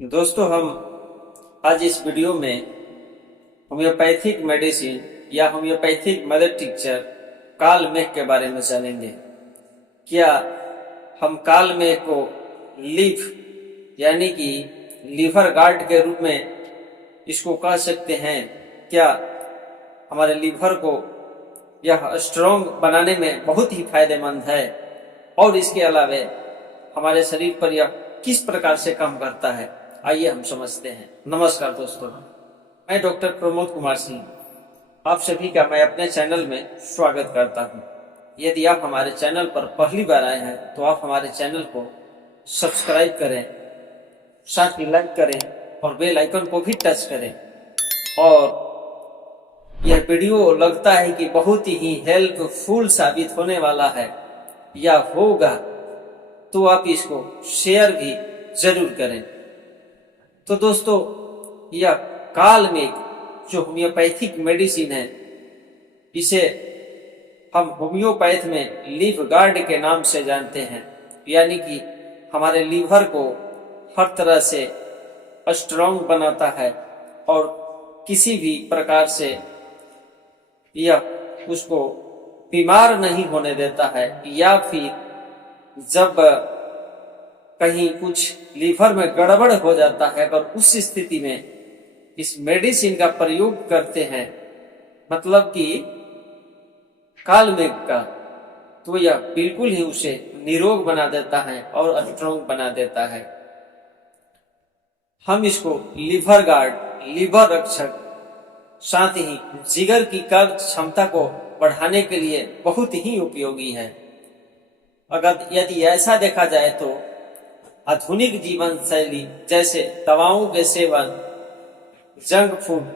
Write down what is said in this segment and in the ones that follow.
दोस्तों, हम आज इस वीडियो में होम्योपैथिक मेडिसिन या होम्योपैथिक मदर टिंचर कालमेघ के बारे में जानेंगे। क्या हम कालमेघ को लीफ यानी कि लीवर गार्ड के रूप में इसको कह सकते हैं? क्या हमारे लीवर को यह स्ट्रॉन्ग बनाने में बहुत ही फायदेमंद है? और इसके अलावे हमारे शरीर पर यह किस प्रकार से काम करता है, आइए हम समझते हैं। नमस्कार दोस्तों, मैं डॉक्टर प्रमोद कुमार सिंह आप सभी का मैं अपने चैनल में स्वागत करता हूं। यदि आप हमारे चैनल पर पहली बार आए हैं तो आप हमारे चैनल को सब्सक्राइब करें, साथ ही लाइक करें और बेल आइकन को भी टच करें। और यह वीडियो लगता है कि बहुत ही हेल्पफुल साबित होने वाला है या होगा, तो आप इसको शेयर भी जरूर करें। तो दोस्तों, यह कालमेघ जो होम्योपैथिक मेडिसिन है, इसे हम होम्योपैथ में लीव गार्ड के नाम से जानते हैं। यानी कि हमारे लीवर को हर तरह से स्ट्रॉन्ग बनाता है और किसी भी प्रकार से यह उसको बीमार नहीं होने देता है, या फिर जब कहीं कुछ लीवर में गड़बड़ हो जाता है, अगर उस स्थिति में इस मेडिसिन का प्रयोग करते हैं, मतलब कि कालमेघ का, तो यह बिल्कुल ही उसे निरोग बना देता है और स्ट्रॉन्ग बना देता है। हम इसको लीवर गार्ड, लीवर रक्षक, साथ ही जिगर की कार्य क्षमता को बढ़ाने के लिए बहुत ही उपयोगी है। अगर यदि ऐसा देखा जाए तो आधुनिक जीवन शैली जैसे दवाओं के सेवन, जंक फूड,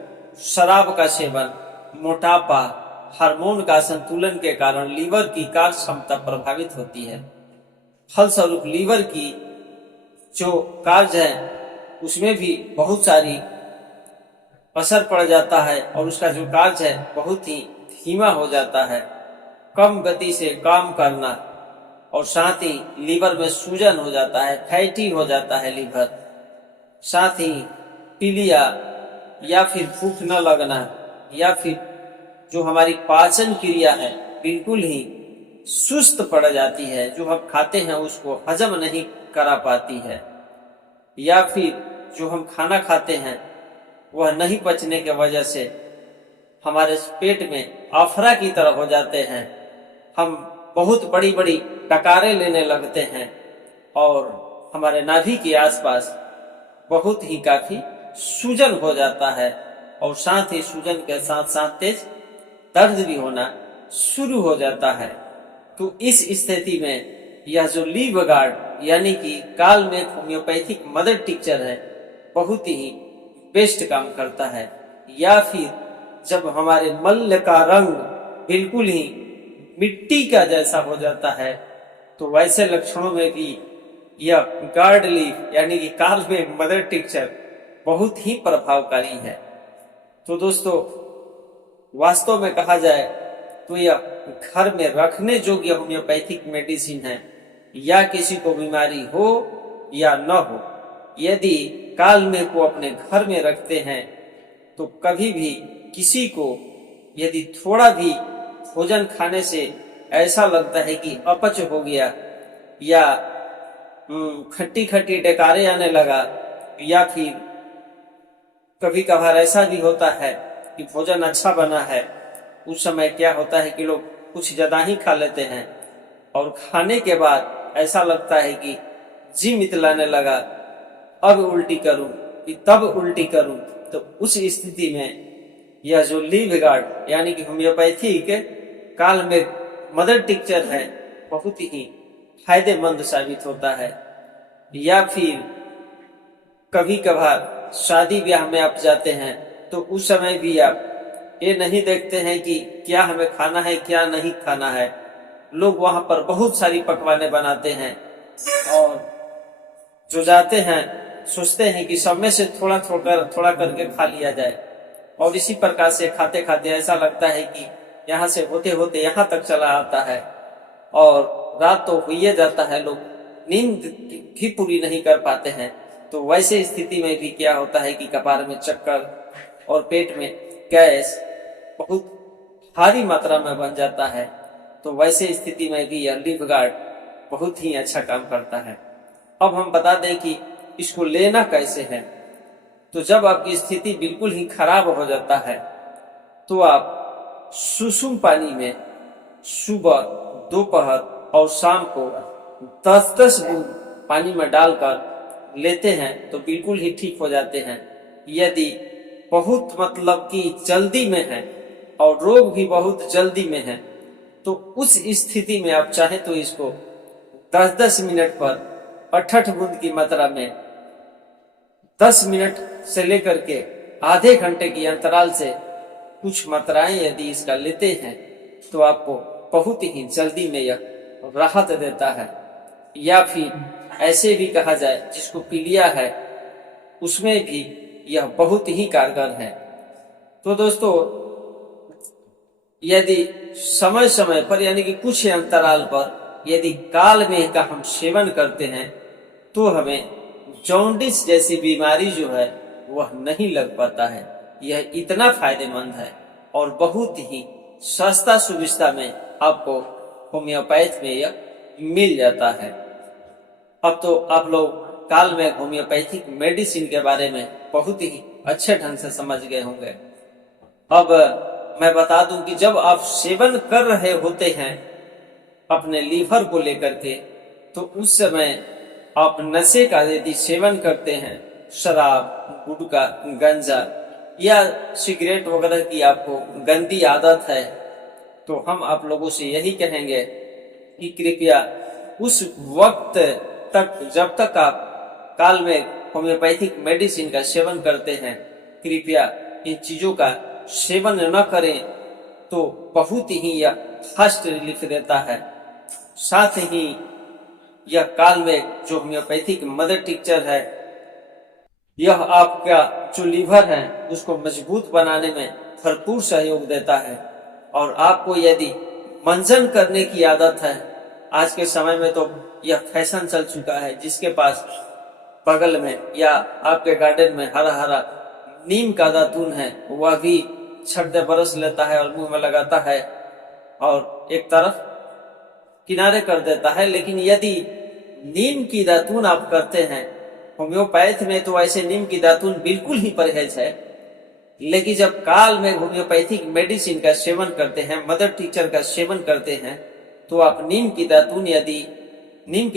शराब का सेवन, मोटापा, हार्मोन का संतुलन के कारण लीवर की कार्य क्षमता प्रभावित होती है। फलस्वरूप लीवर की जो कार्य है उसमें भी बहुत सारी असर पड़ जाता है और उसका जो कार्य है बहुत ही धीमा हो जाता है, कम गति से काम करना, और साथ ही लीवर में सूजन हो जाता है, फैटी हो जाता है लीवर, साथ ही पीलिया या फिर भूख न लगना, या फिर जो हमारी पाचन क्रिया है बिल्कुल ही सुस्त पड़ जाती है, जो हम खाते हैं उसको हजम नहीं करा पाती है, या फिर जो हम खाना खाते हैं वह नहीं पचने की वजह से हमारे पेट में अफरा की तरह हो जाते हैं। हम बहुत बड़ी बड़ी डकारें लेने लगते हैं और हमारे नाभि के आसपास बहुत ही काफी सूजन हो जाता है, और साथ ही सूजन के साथ साथ तेज दर्द भी होना शुरू हो जाता है। तो इस स्थिति में यह जो लीव गार्ड यानी कि कालमेघ होम्योपैथिक मदर टिंचर है, बहुत ही बेस्ट काम करता है। या फिर जब हमारे मल का रंग बिल्कुल ही मिट्टी का जैसा हो जाता है, तो वैसे लक्षणों में भी यह गार्ड लीफ यानी कि कालमेघ मदर टिंचर बहुत ही प्रभावकारी है। तो दोस्तों, वास्तव में कहा जाए तो यह घर में रखने योग्य होम्योपैथिक मेडिसिन है, या किसी को बीमारी हो या न हो, यदि कालमेघ को अपने घर में रखते हैं तो कभी भी किसी को यदि थोड़ा भी भोजन खाने से ऐसा लगता है कि अपच हो गया, या खट्टी खट्टी डकारे आने लगा, या फिर कभी कभार ऐसा भी होता है कि भोजन अच्छा बना है, उस समय क्या होता है कि लोग कुछ ज्यादा ही खा लेते हैं और खाने के बाद ऐसा लगता है कि जी मितलाने लगा, अब उल्टी करूं कि तब उल्टी करूं। तो उस स्थिति में यह जो लीव गार्ड यानी कि होम्योपैथिक कालमेघ मदर टिंचर है, बहुत ही फायदेमंद साबित होता है। या फिर कभी कभार शादी ब्याह में आप जाते हैं तो उस समय भी आप ये नहीं देखते हैं कि क्या हमें खाना है क्या नहीं खाना है, लोग वहां पर बहुत सारी पकवाने बनाते हैं और जो जाते हैं सोचते हैं कि सब में से थोड़ा थोड़ा करके खा लिया जाए, और इसी प्रकार से खाते खाते ऐसा लगता है कि यहाँ से होते होते यहाँ तक चला आता है और रात तो हो ही जाता है, लोग नींद भी पूरी नहीं कर पाते हैं। तो वैसे स्थिति में भी क्या होता है कि कपार में चक्कर और पेट में गैस बहुत भारी मात्रा में बन जाता है। तो वैसे स्थिति में भी यह लिव गार्ड बहुत ही अच्छा काम करता है। अब हम बता दें कि इसको लेना कैसे है। तो जब आपकी स्थिति बिल्कुल ही खराब हो जाता है तो आप सुसुम पानी में सुबह, दोपहर और शाम को 10-10 बूंद पानी में डालकर लेते हैं तो बिल्कुल ही ठीक हो जाते हैं। यदि बहुत मतलब कि जल्दी में है और रोग भी बहुत जल्दी में है तो उस स्थिति में आप चाहे तो इसको 10-10 मिनट पर 8-8 बूंद की मात्रा में 10 मिनट से लेकर के आधे घंटे की अंतराल से कुछ मात्राएं यदि इसका लेते हैं तो आपको बहुत ही जल्दी में यह राहत देता है। या फिर ऐसे भी कहा जाए जिसको पीलिया है उसमें भी यह बहुत ही कारगर है। तो दोस्तों यदि समय समय पर यानी कि कुछ अंतराल पर यदि काल मेघ का हम सेवन करते हैं तो हमें जॉन्डिस जैसी बीमारी जो है वह नहीं लग पाता है। यह इतना फायदेमंद है और बहुत ही सस्ता सुविधा में आपको होम्योपैथ में यह मिल जाता है। अब तो आप लोग काल में होम्योपैथिक मेडिसिन के बारे में बहुत ही अच्छे ढंग से समझ गए होंगे। अब मैं बता दूं कि जब आप सेवन कर रहे होते हैं अपने लीवर को लेकर के तो उस समय आप नशे का यदि सेवन करते हैं, शराब, गुटखा, गांजा या सिगरेट वगैरह की आपको गंदी आदत है तो हम आप लोगों से यही कहेंगे कि कृपया उस वक्त तक जब तक आप काल में होम्योपैथिक मेडिसिन का सेवन करते हैं कृपया इन चीजों का सेवन न करें। तो बहुत ही यह फास्ट रिलीफ देता है। साथ ही यह काल में जो होम्योपैथिक मदर टिंचर है यह आपका जो लीवर है उसको मजबूत बनाने में भरपूर सहयोग देता है। और आपको यदि मंजन करने की आदत है, आज के समय में तो यह फैशन चल चुका है, जिसके पास बगल में या आपके गार्डन में हरा हरा नीम का दातून है वह भी छड्डे बरस लेता है और मुंह में लगाता है और एक तरफ किनारे कर देता है। लेकिन यदि नीम की दातून आप करते हैं, होम्योपैथ में तो ऐसे नीम की दातून बिल्कुल ही परहेज है, लेकिन जब काल में होम्योपैथिक मेडिसिन का सेवन करते हैं, मदर टीचर का सेवन करते हैं तो आप नीम की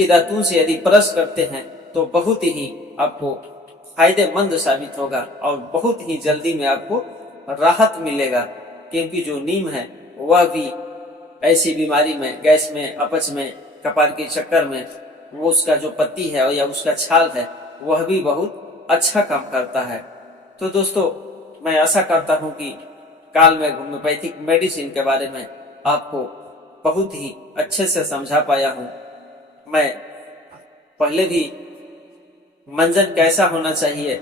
दातून से यदि ब्रश करते हैं तो बहुत ही आपको फायदेमंद साबित होगा और बहुत ही जल्दी में आपको राहत मिलेगा। क्योंकि जो नीम है वह भी ऐसी बीमारी में, गैस में, अपच में, कपार के चक्कर में वो उसका जो पत्ती है या उसका छाल है वह भी बहुत अच्छा काम करता है। तो दोस्तों मैं आशा करता हूं कि काल में होम्योपैथिक मेडिसिन के बारे में आपको बहुत ही अच्छे से समझा पाया हूं। मैं पहले भी मंजन कैसा होना चाहिए,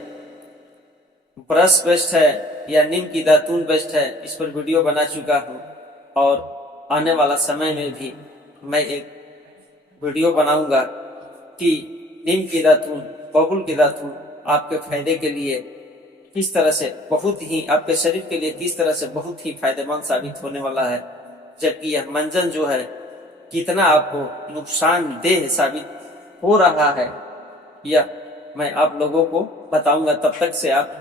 ब्रश बेस्ट है या नीम की दातून बेस्ट है, इस पर वीडियो बना चुका हूं और आने वाला समय में भी मैं एक वीडियो बनाऊंगा कि नीम की दातून, बबूल की दातून आपके फायदे के लिए किस तरह से बहुत ही, आपके शरीर के लिए किस तरह से बहुत ही फायदेमंद साबित होने वाला है, जबकि यह मंजन जो है कितना आपको नुकसानदेह साबित हो रहा है यह मैं आप लोगों को बताऊंगा। तब तक से आप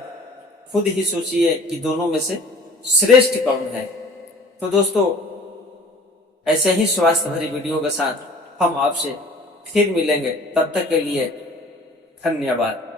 खुद ही सोचिए कि दोनों में से श्रेष्ठ कौन है। तो दोस्तों ऐसे ही स्वास्थ्य भरी वीडियो के साथ हम आपसे फिर मिलेंगे। तब तक के लिए धन्यवाद।